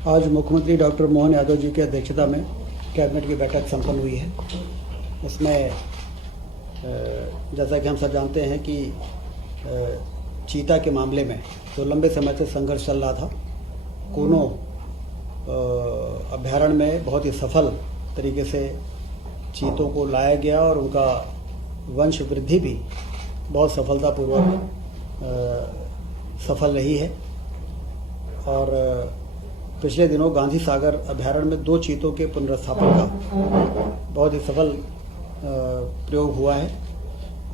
आज मुख्यमंत्री डॉक्टर मोहन यादव जी की अध्यक्षता में कैबिनेट की बैठक संपन्न हुई है। उसमें जैसा कि हम सब जानते हैं कि चीता के मामले में जो लंबे समय से संघर्ष चल रहा था, कूनो अभ्यारण्य में बहुत ही सफल तरीके से चीतों को लाया गया और उनका वंश वृद्धि भी बहुत सफलतापूर्वक सफल रही है। और पिछले दिनों गांधी सागर अभ्यारण्य में 2 चीतों के पुनर्स्थापन का बहुत ही सफल प्रयोग हुआ है।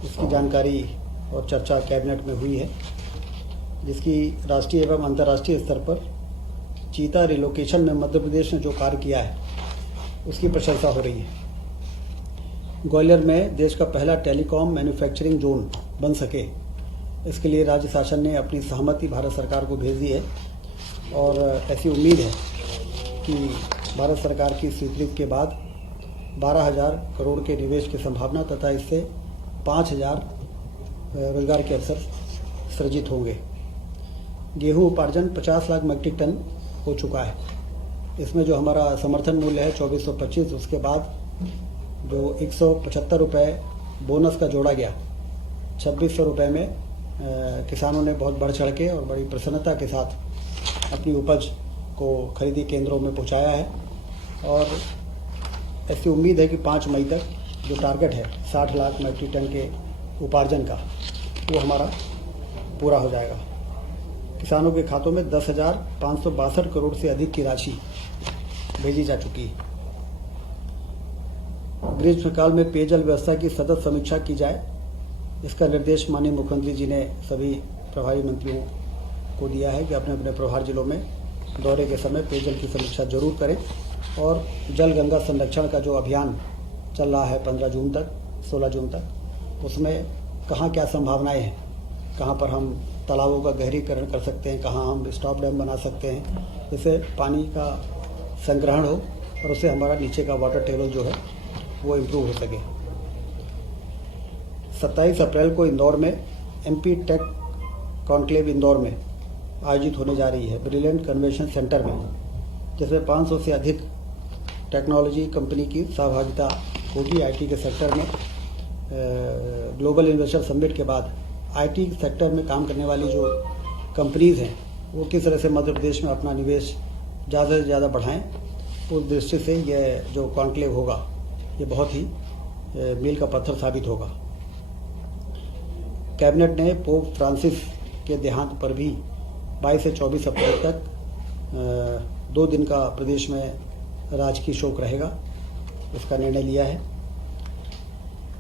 इसकी जानकारी और चर्चा कैबिनेट में हुई है, जिसकी राष्ट्रीय एवं अंतर्राष्ट्रीय स्तर पर चीता रिलोकेशन में मध्य प्रदेश ने जो कार्य किया है उसकी प्रशंसा हो रही है। ग्वालियर में देश का पहला टेलीकॉम मैन्युफैक्चरिंग जोन बन सके, इसके लिए राज्य शासन ने अपनी सहमति भारत सरकार को भेज दी है और ऐसी उम्मीद है कि भारत सरकार की स्वीकृति के बाद 12,000 करोड़ के निवेश की संभावना तथा इससे 5,000 रोजगार के अवसर सृजित होंगे। गेहूं उपार्जन 50 लाख मीट्रिक टन हो चुका है। इसमें जो हमारा समर्थन मूल्य है 2425, उसके बाद जो 175 रुपये बोनस का जोड़ा गया, 2600 रुपये में किसानों ने बहुत बढ़ चढ़ के और बड़ी प्रसन्नता के साथ अपनी उपज को खरीदी केंद्रों में पहुंचाया है। और ऐसी उम्मीद है कि 5 मई तक जो टारगेट है 60 लाख मीट्रिक टन के उपार्जन का, वो हमारा पूरा हो जाएगा। किसानों के खातों में 10,562 करोड़ से अधिक की राशि भेजी जा चुकी है। ग्रीष्मकाल में पेयजल व्यवस्था की सतत समीक्षा की जाए, इसका निर्देश माननीय मुख्यमंत्री जी ने सभी प्रभारी मंत्रियों को दिया है कि अपने अपने प्रभार जिलों में दौरे के समय पेयजल की समीक्षा जरूर करें। और जल गंगा संरक्षण का जो अभियान चल रहा है 15 जून तक 16 जून तक, उसमें कहाँ क्या संभावनाएं हैं, कहाँ पर हम तालाबों का गहरीकरण कर सकते हैं, कहाँ हम स्टॉप डैम बना सकते हैं, जिससे पानी का संग्रहण हो और उससे हमारा नीचे का वाटर टेबल जो है वो इम्प्रूव हो सके। 27 अप्रैल को इंदौर में MP टेक कॉन्क्लेव इंदौर में आयोजित होने जा रही है, ब्रिलियंट कन्वेंशन सेंटर में, जिसमें 500 से अधिक टेक्नोलॉजी कंपनी की सहभागिता होगी। IT के सेक्टर में ग्लोबल इन्वेस्टर समिट के बाद IT सेक्टर में काम करने वाली जो कंपनीज हैं वो किस तरह से मध्य प्रदेश में अपना निवेश ज़्यादा से ज़्यादा बढ़ाएं, उस दृष्टि से यह जो कॉन्क्लेव होगा ये बहुत ही मील का पत्थर साबित होगा। कैबिनेट ने पोप फ्रांसिस के देहांत पर भी 22 से 24 अप्रैल तक 2 दिन का प्रदेश में राजकीय शोक रहेगा, इसका निर्णय लिया है।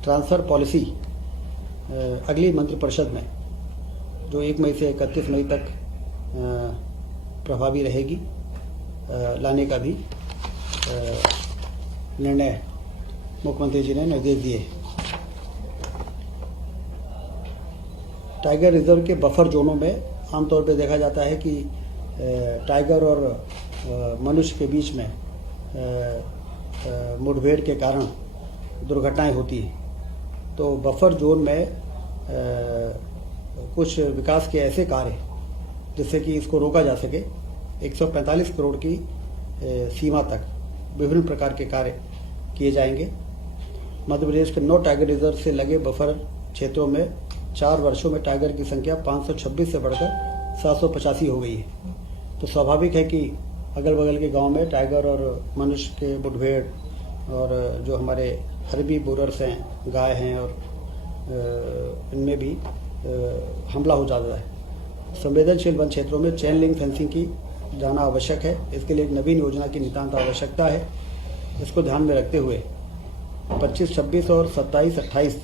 ट्रांसफ़र पॉलिसी अगली मंत्रिपरिषद में जो 1 मई से 31 मई तक प्रभावी रहेगी, लाने का भी निर्णय मुख्यमंत्री जी ने निर्देश दिए। टाइगर रिजर्व के बफर जोनों में आमतौर पर देखा जाता है कि टाइगर और मनुष्य के बीच में मुठभेड़ के कारण दुर्घटनाएं होती हैं। तो बफर जोन में कुछ विकास के ऐसे कार्य जिससे कि इसको रोका जा सके, 145 करोड़ की सीमा तक विभिन्न प्रकार के कार्य किए जाएंगे। मध्य प्रदेश के 9 टाइगर रिजर्व से लगे बफर क्षेत्रों में 4 वर्षों में टाइगर की संख्या 526 से बढ़कर 785 हो गई है। तो स्वाभाविक है कि अगल बगल के गांव में टाइगर और मनुष्य के मुठभेड़ और जो हमारे हर्बी बोरर्स हैं, गाय हैं, और इनमें भी हमला हो जाता है। संवेदनशील वन क्षेत्रों में चेन लिंक फेंसिंग की जाना आवश्यक है। इसके लिए एक नवीन योजना की नितांत आवश्यकता है। इसको ध्यान में रखते हुए 25, 26 और 27, 28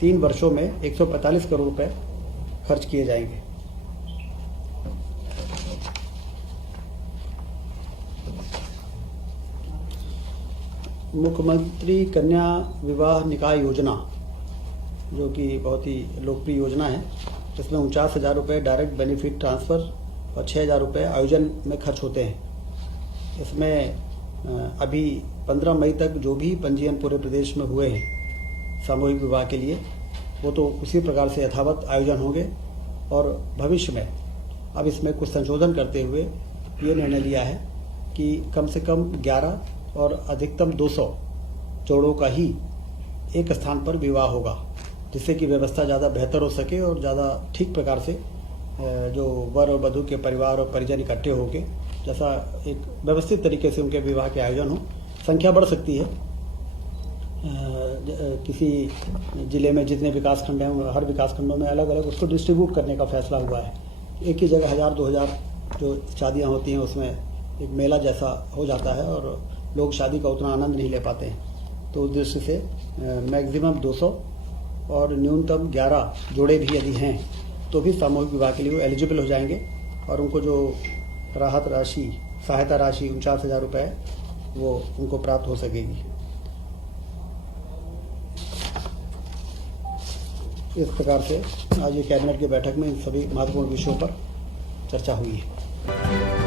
3 वर्षों में 145 करोड़ रुपए खर्च किए जाएंगे। मुख्यमंत्री कन्या विवाह निकाह योजना, जो कि बहुत ही लोकप्रिय योजना है, इसमें 49,000 रुपये डायरेक्ट बेनिफिट ट्रांसफ़र और 6,000 रुपये आयोजन में खर्च होते हैं। इसमें अभी 15 मई तक जो भी पंजीयन पूरे प्रदेश में हुए हैं सामूहिक विवाह के लिए, वो तो उसी प्रकार से यथावत आयोजन होंगे। और भविष्य में अब इसमें कुछ संशोधन करते हुए ये निर्णय लिया है कि कम से कम 11 और अधिकतम 200 जोड़ों का ही एक स्थान पर विवाह होगा, जिससे कि व्यवस्था ज़्यादा बेहतर हो सके और ज़्यादा ठीक प्रकार से जो वर और वधू के परिवार और परिजन इकट्ठे होके जैसा एक व्यवस्थित तरीके से उनके विवाह के आयोजन हो। संख्या बढ़ सकती है, किसी जिले में जितने विकास खंड हैं हर विकास खंडों में अलग अलग उसको डिस्ट्रीब्यूट करने का फैसला हुआ है। एक ही जगह 1000-2000 जो शादियां होती हैं उसमें एक मेला जैसा हो जाता है और लोग शादी का उतना आनंद नहीं ले पाते हैं। तो उस दृष्टि से मैक्सिमम 200 और न्यूनतम 11 जोड़े भी यदि हैं तो भी सामूहिक विवाह के लिए वो एलिजिबल हो जाएंगे और उनको जो राहत राशि, सहायता राशि 49,000 रुपये वो उनको प्राप्त हो सकेगी। इस प्रकार से आज ये कैबिनेट की बैठक में इन सभी महत्वपूर्ण विषयों पर चर्चा हुई है।